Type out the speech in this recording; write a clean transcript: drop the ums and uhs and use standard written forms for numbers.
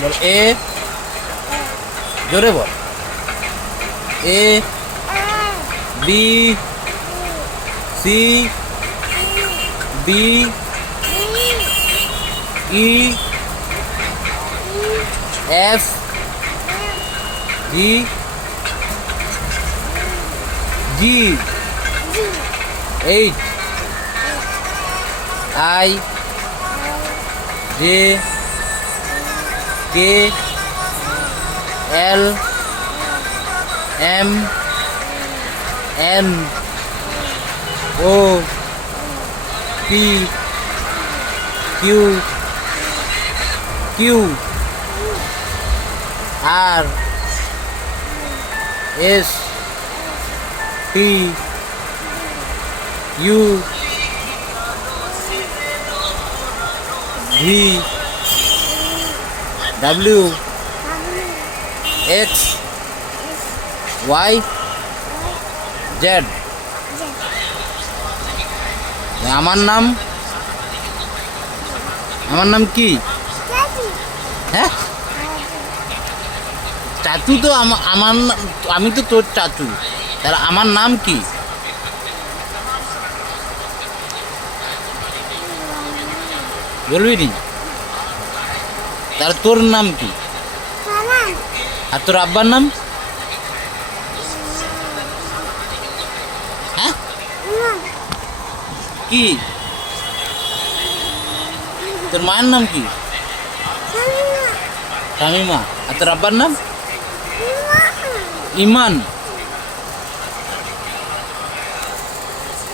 বল A, জোরে বল। A B C D E F G G H I J K L M N O P Q Q R S T U V W X Y Z. আমার নাম কি? হ্যাঁ, চাচু তো আমার আমি তো তোর চাচু, তাহলে আমার নাম কি? বলবি নি? তাহলে তোর নাম কি? আর তোর আব্বার নাম? হ্যাঁ, কি? তোর মায়ের নাম কি? শামিমা। আর তোর আব্বার নাম? ইমান।